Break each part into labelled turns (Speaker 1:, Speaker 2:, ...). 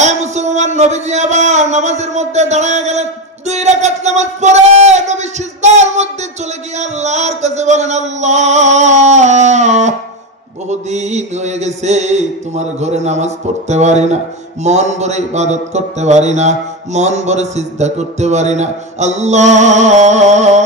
Speaker 1: এ মুসলমান নবীজি আবার নামাজের মধ্যে দাঁড়ায় গেলেন। দুই রাকাত নামাজ পড়ে নবী সিজদার মধ্যে চলে গিয়ে আল্লাহর কাছে বলেন, আল্লাহ, বহুদিন হয়ে গেছে, তোমার ঘরে নামাজ পড়তে পারি না। মন ভরে ইবাদত করতে পারি না। মন ভরে সিজদা করতে পারি না। আল্লাহ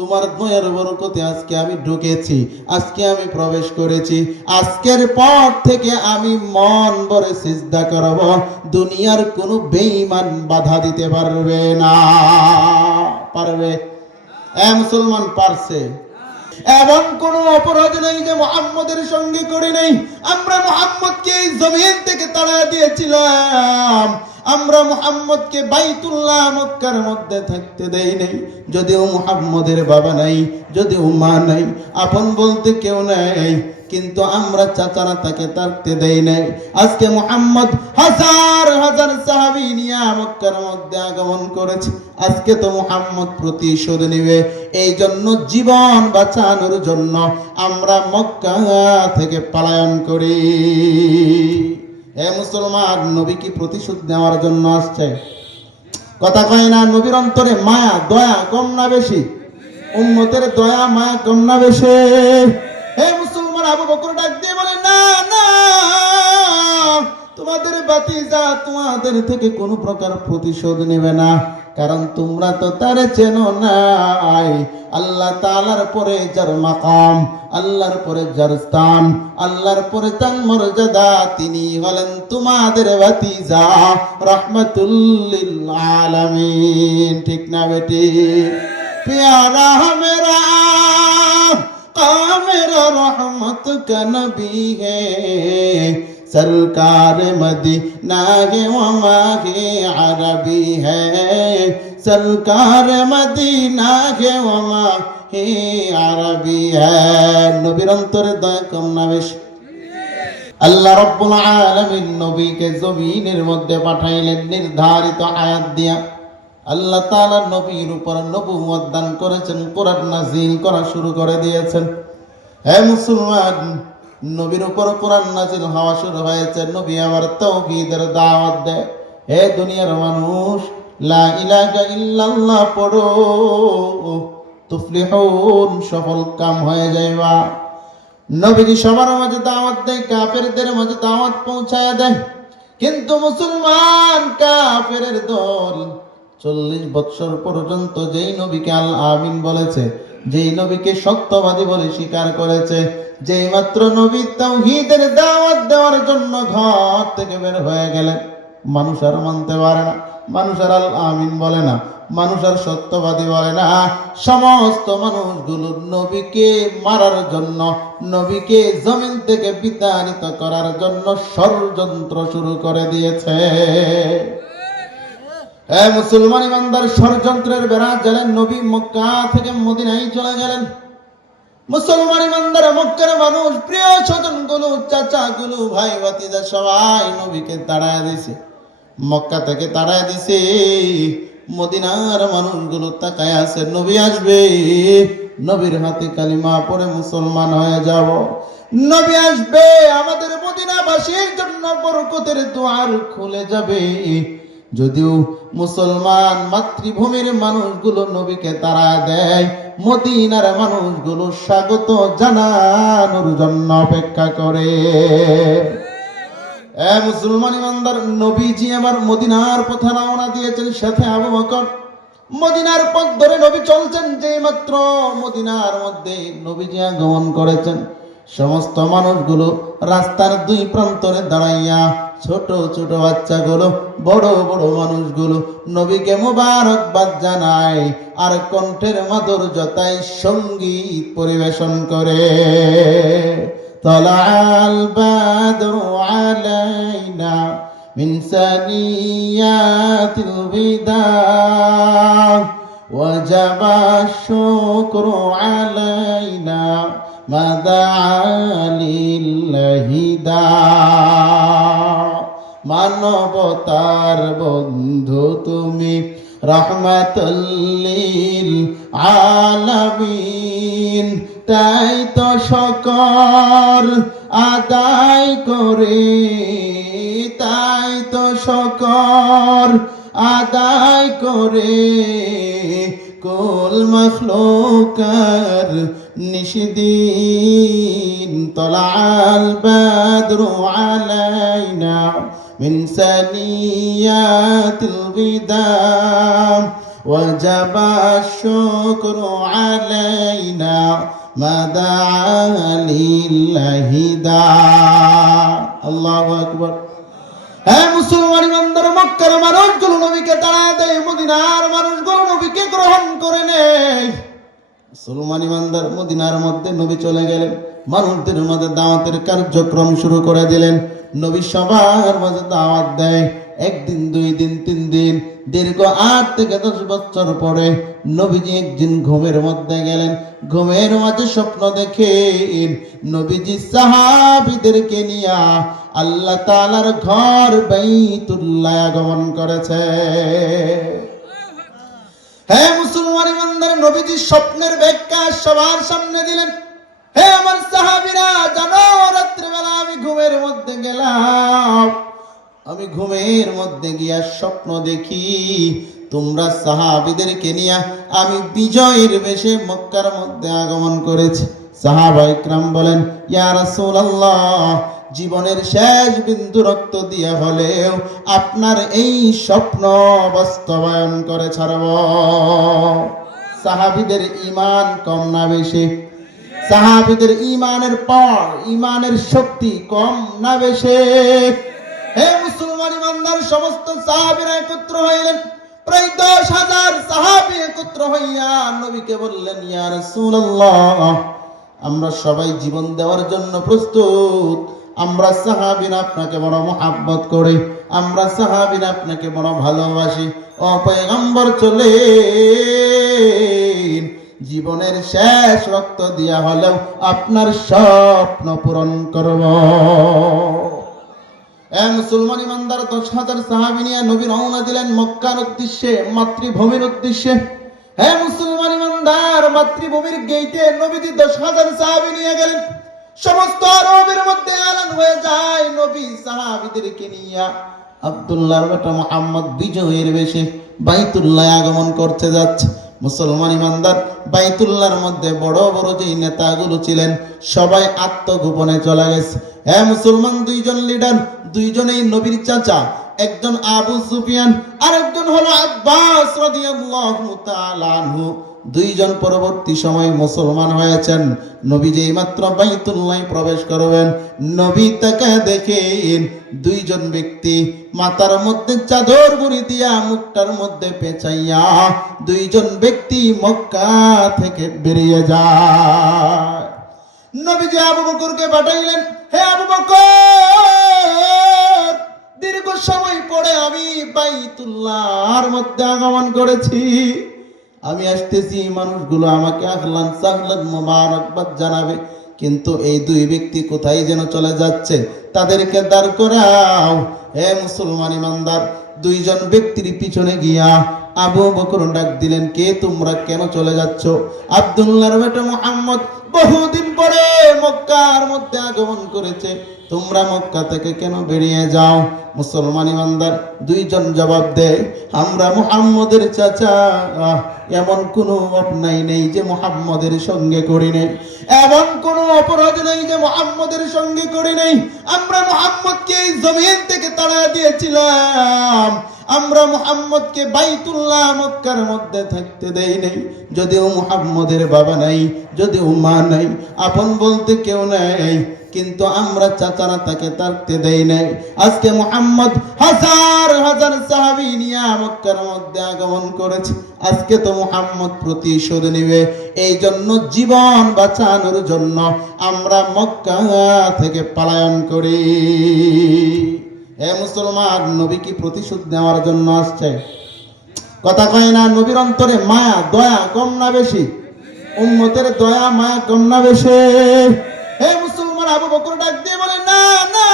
Speaker 1: তোমার দয়ার বরকতে আজকে আমি ঢুকেছি, আজকে আমি প্রবেশ করেছি, আজকের পর থেকে আমি মন ভরে সিজদা করব, দুনিয়ার কোনো বেঈমান বাধা দিতে পারবে না। পারবে? এ মুসলমান, পারছে? এমন কোন অপরাধ নেই যে মোহাম্মদের সঙ্গে করে নেই। আমরা মোহাম্মদকে এই জমিন থেকে তাড়া দিয়েছিলাম। আমরা মুহাম্মদকে বাইতুল্লাহ মক্কার মধ্যে থাকতে দেই নাই। যদিও মুহাম্মদের বাবা নাই, যদিও মা নাই, আপন বলতে কেউ নাই, কিন্তু আমরা চাচারা তাকে থাকতে দেই নাই। আজকে মোহাম্মদ হাজার হাজার সাহাবি নিয়ে মক্কার মধ্যে আগমন করেছে। আজকে তো মোহাম্মদ প্রতিশোধ নিবে। এই জন্য জীবন বাঁচানোর জন্য আমরা মক্কা থেকে পলায়ন করি। হে মুসলমান নবী কি প্রতিশোধ নেওয়ার জন্য আসছে। কথা কয় না, নবীর অন্তরে মায়া, দয়া কম না বেশি? উম্মতের দয়া, মায়া কম না বেশি? হে মুসলমান, আবু বকর ডাক দিয়ে বলে, না না, তোমাদের বাতিজা তোমাদের থেকে কোনো প্রকার প্রতিশোধ নেবে না। কারণ তোমরা তো তার চেনো নাই। আল্লাহ তালার পরে যার মাকাম, আল্লাহর পরে যার স্থান, আল্লাহর পরে তার মর্যাদা, তিনি হলেন তোমাদের ভাতিজা। রহমতুল্লিল আলামিন। ঠিক না বেটি? প্যারা মেরা কামেরা রহমত কনবি হে। सरकार मदीना के वमा के अरबी है सरकार मदीना के वमा হে আরবি হ্যাঁ নবীর অন্তরে দয়া কম না বেশি আল্লাহ রব্বুল আলামিন নবীকে জমিনের মধ্যে পাঠাইলেন নির্ধারিত আয়াত দিয়া আল্লাহ তাআলা নবীর উপর নবুয়ত দান করেছেন কোরআন নাজিল করা শুরু করে দিয়েছেন হে মুসলমান নবীর উপর কোরআন নাজিল হওয়া শুরু হয়েছে। নবী আবার তাওহীদের দাওয়াত দেয়। হে দুনিয়ার মানুষ, লা ইলাহা ইল্লাল্লাহ পড়ো। তুফলিহুন, সফল কাম হয়ে যাইবা। নবীজি সবার মাঝে দাওয়াত দেয়, কাফেরদের মাঝে দাওয়াত পৌঁছায় দেয়। কিন্তু মুসলমান, কাফেরের দল চল্লিশ বৎসর পর্যন্ত যেই নবীকে আল আমিন বলেছে যেই নবীকে সত্যবাদী বলে স্বীকার করেছে, যেই মাত্র নবী তাওহীদের দাওয়াত দেওয়ার জন্য ঘর থেকে বের হয়ে গেলেন। মানুষ আর মানতে পারে না, মানুষ আর আল আমিন বলে না, মানুষ আর সত্যবাদী বলে না। সমস্ত মানুষগুলো নবীকে মারার জন্য, নবীকে জমিন থেকে বিতাড়িত করার জন্য ষড়যন্ত্র শুরু করে দিয়েছে। এ মুসলমান ইমানদার, ষড়যন্ত্রের বেড়া গেলেন নবী মক্কা থেকে মদিনায় চলে গেলেন। মুসলমান ইমানদার, মক্কার মানুষ, প্রিয় স্বজনগুলো চাচা গুলো ভাই ভাতিজা সবাই নবীকে তাড়ায় দিছে। মক্কা থেকে তাড়ায় দিছে। মদিনার মানুষগুলো তাকায় আছে, নবী আসবে। নবীর হাতে কালিমা পরে মুসলমান হয়ে যাব। নবী আসবে, আমাদের মদিনাবাসীর জন্য বরকতের দুয়ার খুলে যাবে। যদিও মুসলমান মাতৃভূমির মানুষগুলো নবীকে তারা দেয়, মদিনার মানুষগুলো স্বাগত জানানোর জন্য অপেক্ষা করে। মুসলমান মদিনার পথে রওনা দিয়েছেন সাথে মদিনার পথ ধরে নবী চলছেন যে মাত্র মদিনার মধ্যে করেছেন। সমস্ত মানুষগুলো রাস্তার দুই প্রান্তরে দাঁড়াইয়া ছোট ছোট বাচ্চাগুলো বড় বড় মানুষগুলো নবীকে মোবারকবাদ জানায় আর কণ্ঠের মাধুর্যতায় সঙ্গীত পরিবেশন করে طلع البدر علينا من ثنيات الوداع وجب الشكر علينا ما دعا لله داع মানবতার বন্ধু তুমি রহমাতুল্লিল আলামিন। তাই তো সকর আদায় করে, তাই তো শকর আদায় করে। কুল মখলুকার নিশিদিন তলাল বাদরু আলাইনা। من ثنيات الغدام وجب الشكر علينا ما دعا لله داع الله أكبر হ্যাঁ মুসলমান ইমানদার মক্কার মানুষগুলো নবীকে তাড়া দেয় মদিনার মানুষগুলো নবীকে গ্রহণ করে নেয় মুসলমান ইমানদার মদিনার মধ্যে নবী চলে গেলেন মানুষদের মধ্যে দাওয়াতের কার্যক্রম শুরু করে দিলেন নবী সবার মাঝে দাওয়াত দেয়। একদিন, দুই দিন, তিন দিন, দীর্ঘ আট থেকে দশ বছর পরে নবীজি একদিন ঘুমের মধ্যে গেলেন। ঘুমের মাঝে স্বপ্ন দেখেন নবীজি সাহাবিদেরকে নিয়া আল্লাহ তাআলার ঘর বাইতুল্লাহ আগমন করেছে। হ্যাঁ মুসলমান ইমানদার, নবীজি স্বপ্নের ব্যাখ্যা সবার সামনে দিলেন। হে আমার সাহাবীরা, জানো আমি ঘুমের মধ্যে গেলাম। আমি ঘুমের মধ্যে গিয়া স্বপ্ন দেখি, তোমরা সাহাবিদেরকে নিয়ে আমি বিজয়ের বেশে মক্কার মধ্যে আগমন করেছি। সাহাবা ইকরাম বলেন, ইয়া রাসূলুল্লাহ, জীবনের শেষ বিন্দু রক্ত দিয়া হলেও আপনার এই স্বপ্ন বাস্তবায়ন করে ছাড়ব। সাহাবিদের ইমান কম না বেশি। সাহাবিদের ইমানের পর ইমানের শক্তি কম না বেশি। হে মুসলমান ইমানদার, সমস্ত সাহাবীরা একত্র হইলেন। প্রায় দশ হাজার সাহাবী একত্র হইয়া নবীকে বললেন, ইয়া রাসূলুল্লাহ, আমরা সবাই জীবন দেওয়ার জন্য প্রস্তুত। আমরা সাহাবিন আপনাকে বড় মহাব্বত করে। আমরা সাহাবিন আপনাকে বড় ভালোবাসি। ও পয়গম্বর, চলে। জীবনের শেষ রক্ত দিয়া হলেও আপনার স্বপ্ন পূরণ করব। মুসলমান ইমানদার, দশ হাজার সাহাবি নিয়ে নবী রওনা দিলেন মক্কার উদ্দেশ্যে, মাতৃভূমির উদ্দেশ্যে। হে মুসলমান ইমানদার, মাতৃভূমির গেইটে নবীজি দশ হাজার সাহাবি নিয়ে গেলেন। সমস্ত আরবের মধ্যে আলান হয়ে যায় নবী সাহাবিদেরকে নিয়ে। আব্দুল্লাহর বেটা মোহাম্মদ বিজয়ের বেশে বাইতুল্লাহ আগমন করতে যাচ্ছে। মুসলমান ইমানদার বাইতুল্লার মধ্যে বড় বড় যে নেতাগুলো ছিলেন, সবাই আত্মগোপনে চলে গেছে। হ্যাঁ মুসলমান দুইজন লিডার, দুইজনেই নবীর চাচা, একজন আবু সুফিয়ান আর একজন হলো আব্বাস রাদিয়াল্লাহু তাআলা আনহু। দুইজন পরবর্তী সময় মুসলমান হয়েছেন। নবী যেই মাত্র বাইতুল্লাহ প্রবেশ করবেন, নবী তাকে দেখেন দুইজন ব্যক্তি মাথার মধ্যে চাদর মুড়ি দিয়া মুখটার মধ্যে পেঁচাইয়া দুইজন ব্যক্তি মক্কা থেকে বেরিয়ে যায়। যে আবু বকরকে পাঠাইলেন, হে আবু বকর, দীর্ঘ সময় পরে আমি বাইতুল্লাহর মধ্যে আগমন করেছি। আমি আসতেছি, এই মানুষগুলো আমাকে আহলান সাহলান মোবারকবাদ জানাবে, কিন্তু এই দুই ব্যক্তি কোথায় যেন চলে যাচ্ছে? তাদেরকে দাঁড় করাও। হে মুসলমান ইমানদার, দুইজন ব্যক্তির পিছনে গিয়া আবু বকর ডাক দিলেন, কে তোমরা কেন চলে যাচ্ছ? মোহাম্মদ বহুদিন পরে মক্কার মধ্যে আগমন করেছে। তোমরা মক্কা থেকে কেন বেরিয়ে যাও? মুসলমান ইমানদার, দুইজন জবাব দেয় আমরা মুহাম্মদের চাচা। এমন কোনো অন্যায় নেই যে মুহাম্মদের সঙ্গে করি নেই। এমন কোনো অপরাধ নেই যে মুহাম্মদের সঙ্গে করি নেই। আমরা মুহাম্মদকে এই জমিন থেকে তাড়া দিয়েছিলাম। আমরা মুহাম্মদকে বাইতুল্লাহ মক্কার মধ্যে থাকতে দেই নাই। যদিও মুহাম্মদের বাবা নাই, যদিও মা নাই। আপন বলতে কেউ নাই। কিন্তু আমরা চাচারা তাকে থাকতে দেই নাই। আজকে মুহাম্মদ হাজার হাজার সাহাবী নিয়ে মক্কার মধ্যে আগমন করেছে। আজকে তো মুহাম্মদ প্রতিশোধ নিবে। এই জন্য জীবন বাঁচানোর জন্য আমরা মক্কা থেকে পলায়ন করি। হে মুসলমান, নবী কি প্রতিশোধ নেওয়ার জন্য আসছে? কথা কয় না, নবীর অন্তরে মায়া, দয়া কম না বেশি? উম্মতের দয়া, মায়া কম না বেশি? আবু বকর ডাক দিয়ে বলে, না না,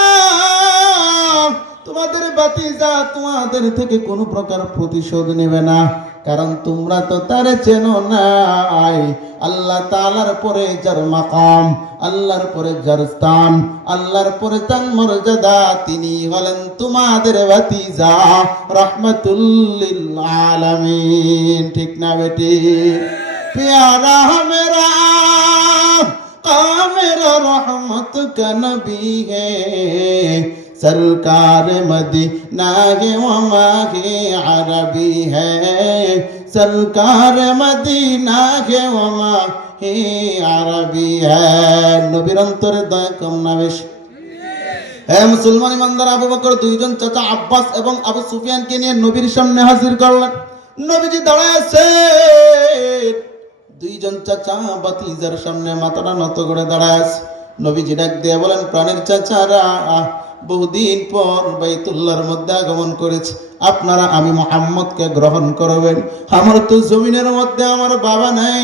Speaker 1: তোমাদের বাতি যা তোমাদের থেকে কোনো প্রকার প্রতিশোধ নেবে না। কারণ তোমরা তো তারে চেনো নাই। আল্লাহ তালার পরে যার মাকাম, আল্লাহর পরে যার স্থান, আল্লাহর পরে তার মর্যাদা, তিনি বলেন তোমাদের ভাতিজা রহমতুল্লিল আলামিন। ঠিক না বেটি? পেয়ারা মেরা का मेरा रहमत का नबी है सरकार मदीना के वमा के अरबी है सरकार मदीना के वमा হে আরবি হ্যাঁ নবীর অন্তরে দয়া কম না বেশি হ্যাঁ মুসলমান ইমানদার আবু বকর দুইজন চাচা আব্বাস এবং আবু সুফিয়ানকে নিয়ে নবীর সামনে হাজির করলেন নবীজি দাঁড়ায় আছে দুইজন চাচা বাতিজার সামনে মাথাটা নত করে দাঁড়ায় নবীজি ডাক দিয়ে বলেন, প্রাণের চাচারা বহুদিন পর বাইতুল্লাহর মধ্যে আগমন করেছে। আপনারা আমি মোহাম্মদকে গ্রহণ করবেন। আমার তো জমিনের মধ্যে আমার বাবা নাই,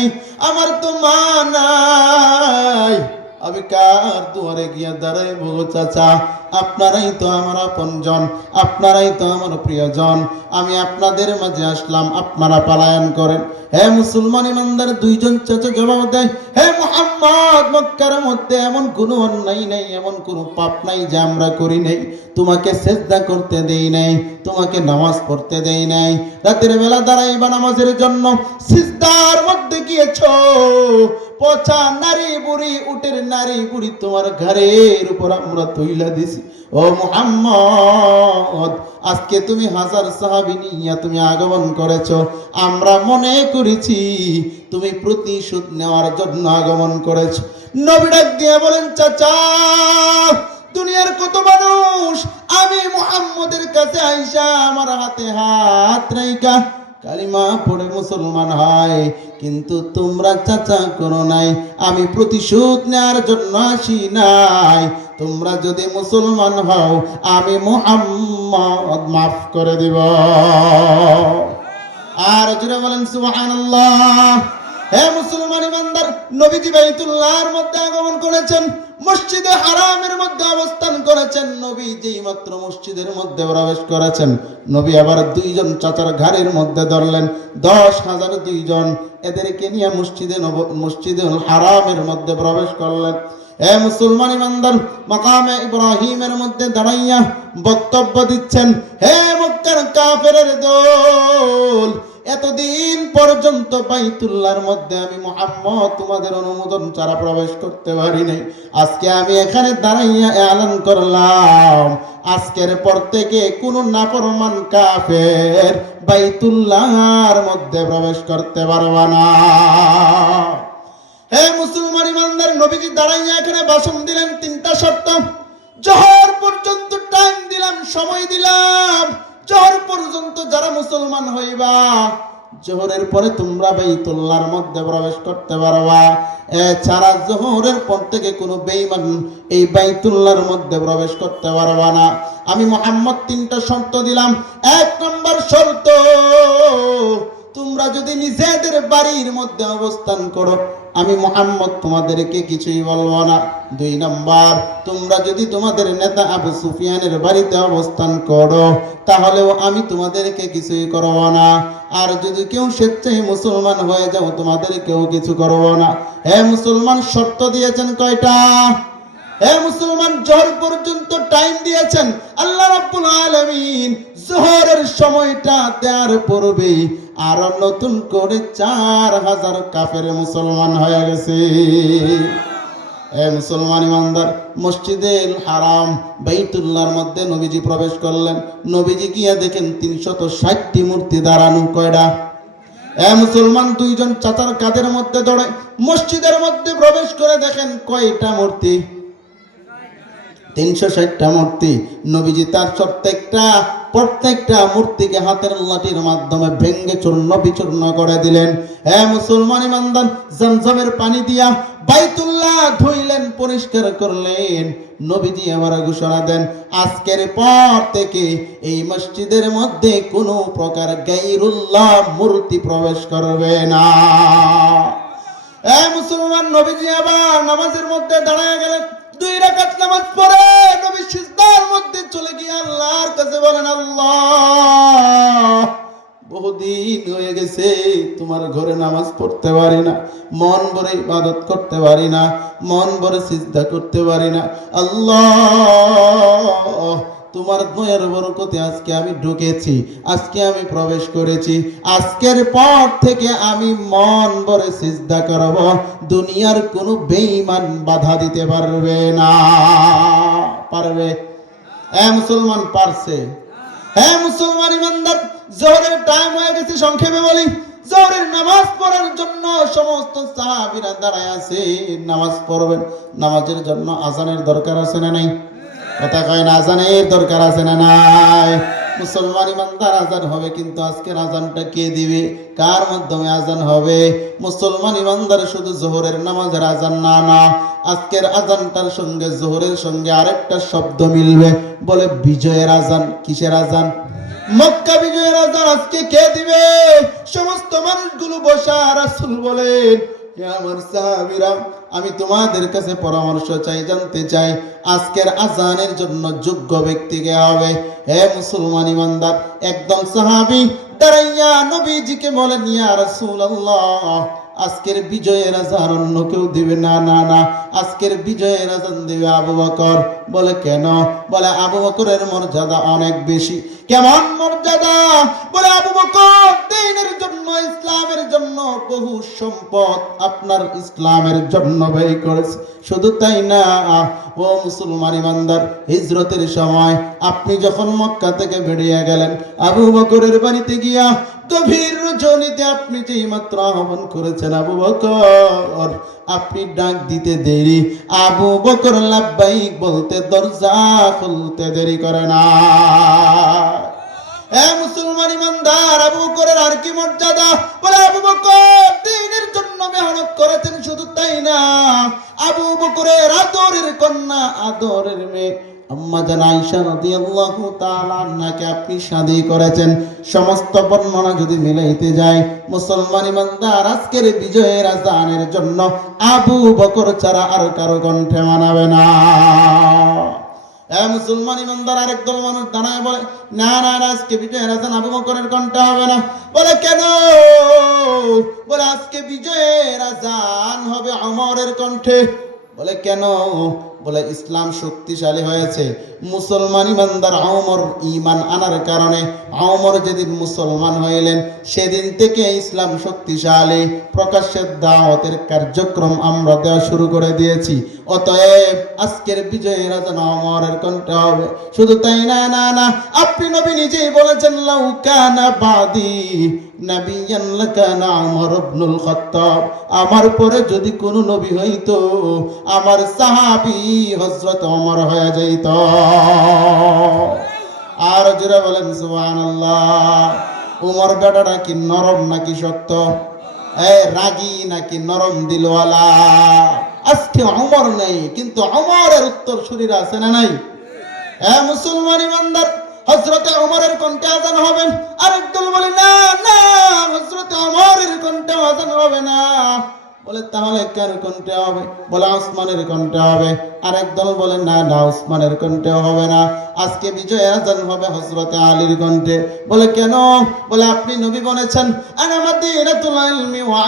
Speaker 1: আমার তো মা নাই। আমি কার দুয়ারে গিয়ে দাঁড়াইব চাচা? আপনারাই তো আমার আপনজন, আপনারাই তো আমার প্রিয়জন। আমি আপনাদের মাঝে আসলাম, আপনারা পালায়ন করেন। হে মুসলমান ইমানদার, দুইজন চাচা জবাব দেয়, হে মোহাম্মদ, মক্কার মধ্যে এমন কোনো অন্যায় নেই, এমন কোনো পাপ নাই যে আমরা করি নাই। তোমাকে সেজদা করতে দেই নাই, তোমাকে নামাজ পড়তে দেই নাই। রাতের বেলা দাঁড়াইবা নামাজের জন্য, সিজদার মধ্যে গিয়েছো পচা নারী বুড়ি, উটের নারী বুড়ি তোমার ঘরের উপর আমরা তৈলা দিছি। ও মুহাম্মদ, আজকে তুমি হাজার সাহাবি নিয়ে তুমি আগমন করেছ। আমরা মনে করেছি তুমি প্রতিশোধ নেওয়ার জন্য আগমন করেছ। নবী ডাক দিয়ে বলেন, চাচা, দুনিয়ার কত মানুষ, আমি মুহাম্মদের কাছে আইসা আমার হাতে হাত রাইকা কালিমা পড়ে মুসলমান হয় কিন্তু তোমরা চাচা করো নাই, আমি প্রতিশোধ নেওয়ার জন্য আসি নাই। তোমরা যদি মুসলমান হও, আমি মোহাম্মদ মাফ করে দিব। আর জুড়ে বলেন, সুবহানাল্লাহ। হে মুসলমান ইমানদার, নবীজি বাইতুল্লাহর মধ্যে আগমন করেছেন। মসজিদে হারামের মধ্যে অবস্থান করেছেন নবী, যেই মাত্র মসজিদের মধ্যে প্রবেশ করেছেন। নবী আবার দুইজন চাচার ঘাড়ের মধ্যে ধরলেন। দশ হাজার দুইজন এদেরকে নিয়ে মসজিদে মসজিদে হারামের মধ্যে প্রবেশ করলেন। হে মুসলমান ইমানদার, মাকামে ইব্রাহিমের মধ্যে দাঁড়াইয়া বক্তব্য দিচ্ছেন, হে মক্কার কাফেরের দল এতদিন পর্যন্ত বাইতুল্লাহর মধ্যে আমি মোহাম্মদ তোমাদের অনুমোদন ছাড়া প্রবেশ করতে পারি নাই। আজকে আমি এখানে দাঁড়াইয়া এলান করলাম। আজকের পর থেকে কোন নাফরমান কাফের বাইতুল্লাহর মধ্যে প্রবেশ করতে পারবা না। হে মুসলমান ইমানদার, নবীজি দাঁড়াইয়া এখানে ভাষণ দিলেন তিনটা শর্ত। জহর পর্যন্ত টাইম দিলাম, সময় দিলাম। জহর পর্যন্ত যারা মুসলমান হইবা, জোহরের পরে তোমরা বাইতুল্লাহর মধ্যে প্রবেশ করতে পারবা। এছাড়া জোহরের পর থেকে কোনো বেঈমান এই বাইতুল্লাহর মধ্যে প্রবেশ করতে পারবা না। আমি মোহাম্মদ তিনটা শর্ত দিলাম। এক নম্বর শর্ত, তোমরা যদি নিজেদের বাড়ির মধ্যে অবস্থান করো আমি মোহাম্মদ তোমাদেরকে কিছুই বলব না। দুই নম্বর, তোমরা যদি তোমাদের নেতা আবু সুফিয়ানের বাড়িতে অবস্থান করো, তাহলেও আমি তোমাদেরকে কিছুই করব না। আর যদি কেউ স্বেচ্ছায় মুসলমান হয়ে যাও, তোমাদেরকেও কিছু করব না। হে মুসলমান, শর্ত দিয়েছেন কয়টা? হে মুসলমান, জোহর পর্যন্ত টাইম দিয়েছেন। আল্লাহ রাব্বুল আলামিন জোহরের সময়টা দেওয়ার পূর্বে আর নতুন করে চার হাজার কাফের মুসলমান হয়ে গেছে। এ মুসলমান ইমানদার, মসজিদে হারাম, বাইতুল্লাহর মধ্যে নবীজি প্রবেশ করলেন। নবীজি গিয়া দেখেন তিনশত ষাটটি মূর্তি দাঁড়ানো কয়টা এ মুসলমান দুইজন চাচার কাদের মধ্যে দৌড়ে মসজিদের মধ্যে প্রবেশ করে দেখেন কয়টা মূর্তি। তিনশো ষাটটা মূর্তি। নবীজি তার প্রত্যেকটা প্রত্যেকটা মূর্তিকে হাতের লাঠির মাধ্যমে ভেঙ্গে চূর্ণ বিচূর্ণ করে দিলেন। হ্যাঁ মুসলমান ইমানদান জমজমের পানি দিয়া বাইতুল্লাহ ধুইলেন, পরিষ্কার করলেন। নবীজি আমার ঘোষণা দেন, আজকের পর থেকে এই মসজিদের মধ্যে কোনো প্রকার গাইরুল্লাহ মূর্তি প্রবেশ করবে না। এ মুসলমান, নবীজি আবার নামাজের মধ্যে দাঁড়ায় গেলেন। দুই রাকাত নামাজ পড়ে নবী সিজদার মধ্যে চলে গিয়ে আল্লাহর কাছে বলেন, আল্লাহ, বহুদিন হয়ে গেছে তোমার ঘরে নামাজ পড়তে পারি না, মন ভরে ইবাদত করতে পারি না, মন ভরে সিজদা করতে পারি না। আল্লাহ তোমার দয়ার বরকতে আজকে আমি ঢুকেছি, আজকে আমি প্রবেশ করেছি, আজকের পর থেকে আমি মন ভরে সিজদা করব, দুনিয়ার কোনো বেঈমান বাধা দিতে পারবে না। পারবে? হ্যাঁ মুসলমান পারছে। হ্যাঁ মুসলমান ইমানদার, জোহরের টাইম হয়ে গেছে, সংক্ষেপে বলি, জোহরের নামাজ পড়ার জন্য সমস্ত সাহাবীরা দাঁড়ায় আছে, নামাজ পড়বেন, নামাজের জন্য আজানের দরকার আছে না নাই? কথা কয় না, আজানের দরকার আছে না নাই? মুসলমান ইমানদার আজান হবে, কিন্তু আজকের আজানটা কে দিবে? কার মাধ্যমে আজান হবে? মুসলমান ইমানদার শুধু জোহরের নামাজের আজান না না, আজকের আজানটার সঙ্গে, জোহরের সঙ্গে আরেকটা শব্দ মিলবে। বলে, বিজয়ের আজান, কিসের আজান? মক্কা বিজয়ের আজান আজকে কে দিবে? সমস্ত মানুষগুলো বসা রাসূল বলেন আমার সাহাবীরা, আমি তোমাদের কাছে পরামর্শ চাই, জানতে চাই, আজকের আজানের জন্য যোগ্য ব্যক্তিকে হবে? হে মুসলমান ইমানদার, একদম সাহাবি, দাঁড়াইয়া নবীজিকে বলেন, ইয়া রাসূলুল্লাহ। আজকের বিজয়ের আজান অন্য কেউ দিবে না না না। আজকের বিজয়ের আজান দিবে আবু বকর। বলে কেন? বলে আবু বকরের মর্যাদা অনেক বেশি। কেমন মর্যাদা? বলে আবু বকর, দিনের জন্য, ইসলামের জন্য বহু সম্পদ আপনার ইসলামের জন্য ব্যয় করেছে। শুধু তাই না, ও মুসলমান ইমানদার, হিজরতের সময় আপনি যখন মক্কা থেকে বেরিয়ে গেলেন, আবু বকরের বাড়িতে গিয়া গভীর রজনীতে আপনি যেই মাত্র আহ্বান করেছেন আবু বকর, আপনি ডাক দিতে দেরি। আবু বকর লাব্বাইক বলতে, দরজা খুলতে দেরি করে না। শুধু তাই না। আবু বকরের আদরের কন্যা, আদরের মেয়ে সমস্ত বর্ণনা যদি মিলাইতে যায়, মুসলমান জন্য আবু ছাড়া আর কারও কণ্ঠে মানাবে না। মুসলমান ইমানদার আরেক দল মানুষ দাঁড়ায় বলে না না, আজকে বিজয়ের আজান আবু বকরের কণ্ঠে হবে না। বলে, কেন? বলে, আজকে বিজয়ের আজান হবে অমরের কণ্ঠে। বলে, কেন? বলে, ইসলাম শক্তিশালী হয়েছে। মুসলমান ইমানদার অমর ইমান আনার কারণে অমর যেদিন মুসলমান হইলেন, সেদিন থেকে ইসলাম শক্তিশালী। প্রকাশ্যের দাওয়াতের কার্যক্রম আমরা দেওয়া শুরু করে দিয়েছি। অতএব আজকের বিজয়ী রাজন অমরের কণ্ঠে হবে। শুধু তাই না না না, আপনি নবী নিজেই বলেছেন লাউকানা বাদি নাবিয়ান লাকানা ওমর ইবনুল আমার পরে যদি কোনো নবী হইতো, আমার সাহাবী হযরত ওমর হয়ে যাইত। আর জোরে বলেন, সুবহানাল্লাহ। ওমর বেটাটা কি নরম নাকি শক্ত? এ, রাগী নাকি নরম দিলওয়ালা? আজকে অমর নেই, কিন্তু অমরের উত্তর শরীর আছে না নাই? হ্যাঁ মুসলমান ইমানদার হজরতে অমরের কণ্ঠে আজান হবে। আরেক দল বলে, না না হজরতে অমরের কণ্ঠে আজান হবে না। বলে, তাহলে কার কণ্ঠে হবে? বলে, ওসমানের কণ্ঠে হবে। আরেক দল বলে, না না, ওসমানের কণ্ঠে হবে না। আজকে বিজয় আজান হবে হজরতে আলীর কণ্ঠে। বলে, কেন? বলে, আপনি নবী বলেছেন ওয়া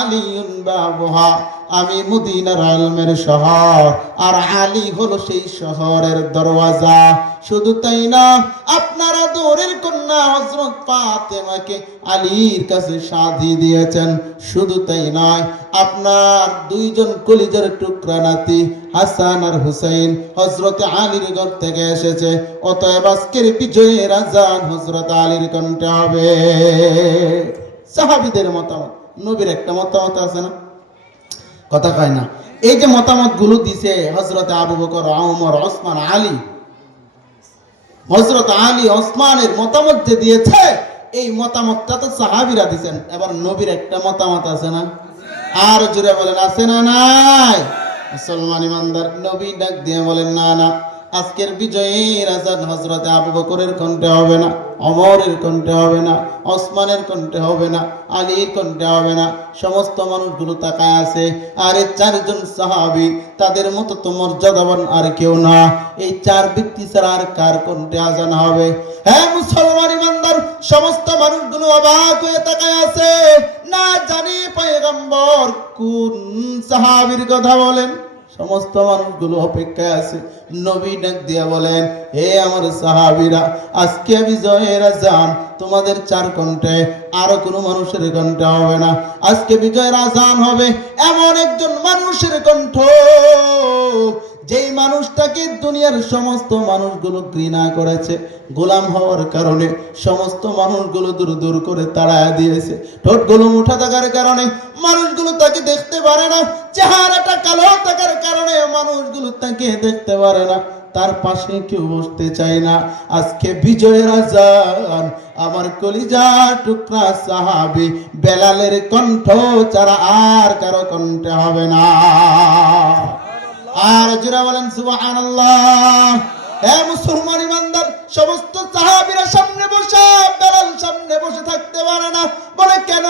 Speaker 1: বাবুহা। আমি মদিনার আলমের শহর, আর আলী হলো সেই শহরের দরওয়াজা। শুধু তাই না, আপনারা দৌড়ের কন্যা হজরত ফাতেমাকে আলীর কাছে সাধি দিয়েছেন। শুধু তাই নয়, আপনার দুইজন কলিজার টুকরা নাতি, হাসান আর হুসাইন হজরত আলীর ঘর থেকে এসেছে। অতএব আজকের বিজয়ের আজান হজরত আলীর কণ্ঠে হবে। সাহাবিদের মতামত, নবীর একটা মতামত আছে না? কথা কয় না। এই যে মতামতগুলো দিছে হজরত আবু বকর, ওমর, ওসমান, আলী। হজরত আলী, ওসমানের মতামত যে দিয়েছে, এই মতামতটা তো সাহাবিরা দিছেন। এবার নবীর একটা মতামত আছে না? আর জুড়ে বলেন, আছে না নাই? মুসলমান ইমানদার, নবী ডাক দিয়ে বলেন, না না। আজকের বিজয়ের আজাদ হজরতে আবু বকরের কণ্ঠে হবে না, অমরের কণ্ঠে হবে না, ওসমানের কণ্ঠে হবে না, আলীর কণ্ঠে হবে না, সমস্ত মানুষগুলো তাকায় আছে, আর এই চারজন সাহাবি, তাদের মতো তো মর্যাদাবান আর কেউ না, এই চার ব্যক্তি ছাড়া আর কার কণ্ঠে আজান হবে? হ্যাঁ মুসলমান ইমানদার, সমস্ত মানুষগুলো অবাক হয়ে তাকায় আছে, না জানি পয়গম্বর কোন সাহাবীর কথা বলেন। সমস্ত মানুষগুলো অপেক্ষায় আছে। নবী ডাক দিয়া বলেন, হে আমার সাহাবিরা, আজকে বিজয়ের আজান তোমাদের চার ঘন্টায়, আরও কোনো মানুষের কণ্ঠ হবে না। আজকে বিজয়ের আজান হবে, এমন একজন মানুষের কণ্ঠ। যেই মানুষটাকে দুনিয়ার সমস্ত মানুষগুলো ঘৃণা করেছে, গোলাম হওয়ার কারণে সমস্ত মানুষগুলো দূর দূর করে তাড়ায় দিয়েছে। ঠোঁটগুলো মুঠা থাকার কারণে মানুষগুলো তাকে দেখতে পারে না, চেহারাটা কালো থাকার কারণে মানুষগুলো তাকে দেখতে পারে না। তার পাশে কেউ বসতে চায় না, আজকে বিজয়ের আজান, আমার কলিজা টুকরা সাহাবি বেলালের কণ্ঠ ছাড়া আর কারও কণ্ঠে হবে না। আর জোরা বলেন সমস্ত সাহাবীরা সামনে বসে, বেলাল সামনে বসে থাকতে পারে না। বলে, কেন?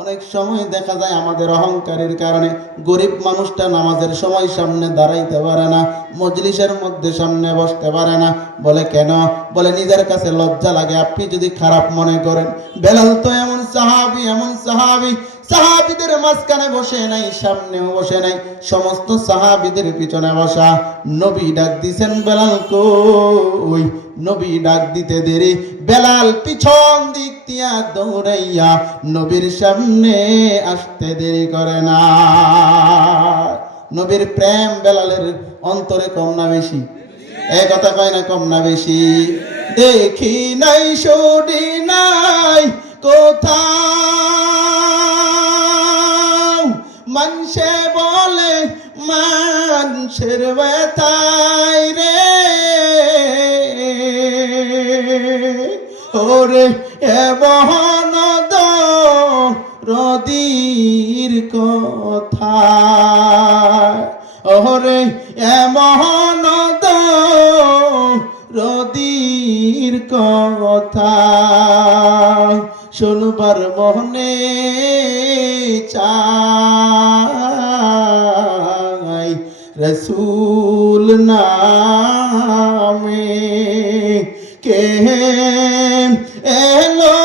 Speaker 1: অনেক সময় দেখা যায় আমাদের অহংকারের কারণে গরিব মানুষটা নামাজের সময় সামনে দাঁড়াইতে পারে না, মজলিসের মধ্যে সামনে বসতে পারে না। বলে, কেন? বলে, নিজের কাছে লজ্জা লাগে। আপনি যদি খারাপ মনে করেন, বেলাল তো এমন সাহাবি এমন সাহাবি। সাহাবিদের মাঝখানে বসে নাই, সামনেও বসে নাই, সমস্ত সাহাবিদের পিছনে বসা। নবী ডাক দিছেন, বেলাল কই? নবী ডাক দিতে দেরি। বেলাল পিছন দিক দিয়া দৌড়াইয়া নবীর সামনে আসতে দেরি করে না। নবীর প্রেম বেলালের অন্তরে কম না বেশি? এ কথা কয় না কম না বেশি? দেখি নাই, শুনি নাই কোথাও মানুষে বলে মানুষের ব্যথাই রে। ওরে, এ বহনদ রদির কথা। ওরে, এ মহনদ রদির কথা। শুনবার মনে চাই রসুল নামে কে এলো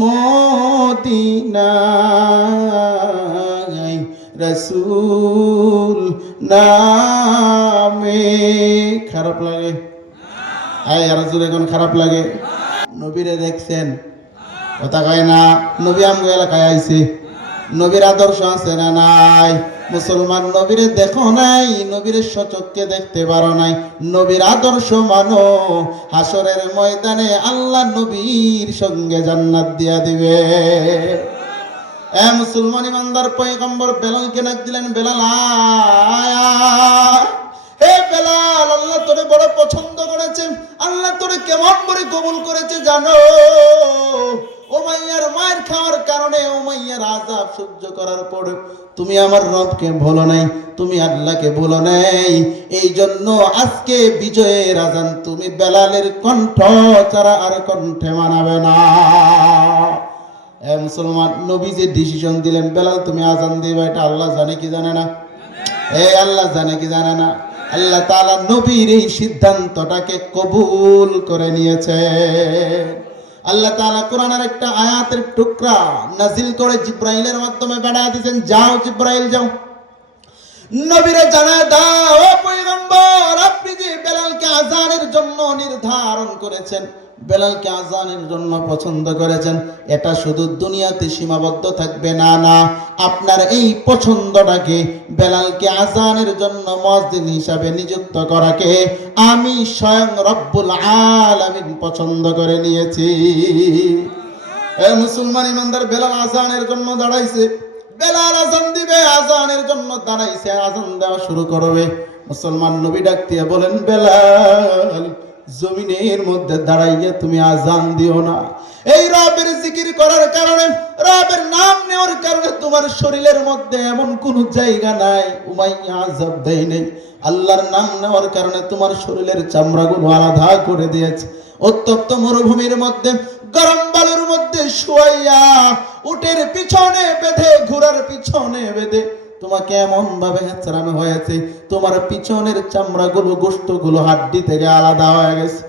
Speaker 1: মদিনায় রসুল নামে খারাপ লাগে আয় আর এখন খারাপ লাগে নবীরে দেখছেন কথা কয় না নবী আমগো এলাকায় আইছে নবীর আদর্শ আছে না নাই মুসলমান নবীরে দেখো নাই, নবীর সচককে দেখতে পারো নাই। নবীর আদর্শ মানো হাসরের ময়দানে আল্লাহ নবীর সঙ্গে জান্নাত দিয়া দিবে। মুসলমান ইমানদার, পয়গম্বর বেলালকে ডাক দিলেন, বেলাল হে বেলাল, আল্লাহ তোরে বড় পছন্দ করেছে আল্লাহ তোরে কেমন করে কবুল করেছে জানো? ওমাইয়ার মায়ের খাওয়ার কারণে ওমাইয়ার আজাব সহ্য করার পর তুমি আমার রবকে ভুলো নাই, তুমি আল্লাহকে ভুলো নাই। এই জন্য আজকে বিজয়ের আজান তুমি বেলালের কণ্ঠ ছাড়া আর কণ্ঠে মানাবে না। এ মুসলমান নবী যে ডিসিশন দিলেন, বেলাল তুমি আজান দিবে, এটা আল্লাহ জানে কি জানে না? এই আল্লাহ জানে কি জানে না? আল্লাহ তাআলা নবীর এই সিদ্ধান্তটাকে কবুল করে নিয়েছে। আল্লাহ তাআলা কোরআনের একটা আয়াতের টুকরা নাজিল করে জিব্রাইলের মাধ্যমে বেড়া দিয়েছেন। যাও জিব্রাইল, যাও। নবীরে জানায় দাও, ও পয়গম্বর, আপনি যে বেলালকে আজানের জন্য নির্ধারণ করেছেন বেলালকে আজানের জন্য পছন্দ করেছেন, এটা শুধু দুনিয়াতে সীমাবদ্ধ থাকবে না না। আপনার এই পছন্দটাকে বেলালকে আজানের জন্য মসজিদ হিসাবে নিযুক্ত করাকে আমি স্বয়ং রব্বুল আলামিন পছন্দ করে নিয়েছি। মুসলমান ইমানদার, বেলাল আজানের জন্য দাঁড়াইছে। বেলাল আজান দিবে, আজানের জন্য দাঁড়াইছে, আজান দেওয়া শুরু করবে। মুসলমান নবী ডাক দিয়ে বলেন, বেলাল জমিনের মধ্যে দাঁড়াইয়া তুমি আজান দিও না। এই রবের জিকির করার কারণে, রবের নাম নেওয়ার কারণে তোমার শরীরের মধ্যে এমন কোন জায়গা নাই, উমাইয়া আজাব দেয় নেই। আল্লাহর নাম নেওয়ার কারণে তোমার শরীরের চামড়াগুলো আলাদা করে দিয়েছে। উত্তপ্ত মরুভূমির মধ্যে, গরম বালুর মধ্যে শুয়াইয়া, উটের পিছনে বেঁধে, ঘোড়ার পিছনে বেঁধে তোমাকে এমন ভাবে হেঁচড়ানো হয়েছে, তোমার পিছনের চামড়াগুলো গোস্তগুলো হাড্ডি থেকে আলাদা হয়ে গেছে।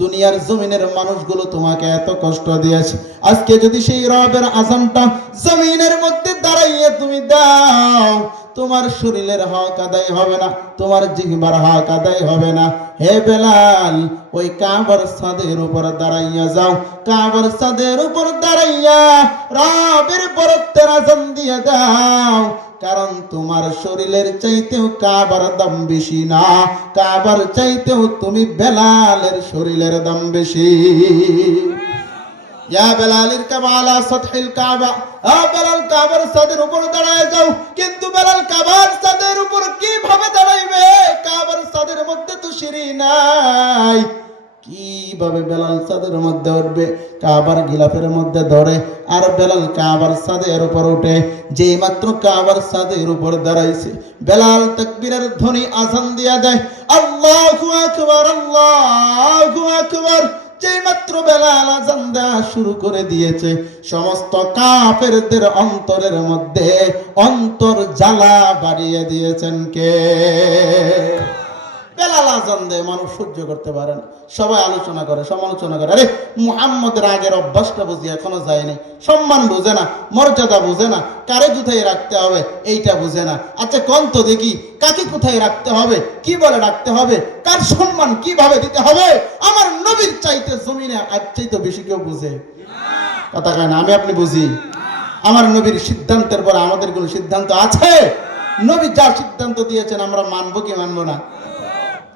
Speaker 1: দুনিয়ার জমিনের মানুষগুলো তোমাকে এত কষ্ট দিয়েছে। আজকে যদি সেই রবের আজানটা জমিনের মধ্যে দাঁড়াইয়ে তুমি দাও তোমার শরীরের হক আদায় হবে না, তোমার জিহ্বার হক আদায় হবে না। হে বেলাল, ওই কাবার সাদের উপর দাঁড়াইয়া যাও। কাবার সাদের উপর দাঁড়াইয়া রবের বরত্বের আজান দিয়ে দাও। কারণ তোমার শরীরের চাইতেও কাবার দাম বেশি না, কাবার চাইতেও তুমি বেলালের শরীরের দাম বেশি। বেলাল কাবার সাদের উপর বেলাল মধ্যে আর বেলাল কাবার সাদের উপর উঠে। মাত্র কাবার সাদের উপর দাঁড়াইছে, বেলাল তাকবীরের ধ্বনি আজান দিয়া দেয়। আল্লাহু আল্লাহু মাত্র বেলাল আজান দেওয়া শুরু করে দিয়েছে, সমস্ত কাফেরদের অন্তরের মধ্যে অন্তর জ্বালা বাড়িয়ে দিয়েছেন কে? বেলাল আজান দেয় মানুষ সহ্য করতে পারে না। সবাই আলোচনা করে, সমালোচনা করে। আরে, মুহাম্মদের আগের অভ্যাসটা বুঝি, এখনও যায়নি। সম্মান না, মর্যাদা না, কারে রাখতে হবে, এইটা না। আচ্ছা তো দেখি, কাকে কোথায় রাখতে হবে, কি বলে রাখতে হবে, কার সম্মান কীভাবে দিতে হবে, আমার নবীর চাইতে জমিনে আর চাইতে বেশি কেউ বুঝে? কথা আমি আপনি বুঝি? আমার নবীর সিদ্ধান্তের পর আমাদের কোনো সিদ্ধান্ত আছে? নবী যা সিদ্ধান্ত দিয়েছেন, আমরা মানবো কি মানবো না?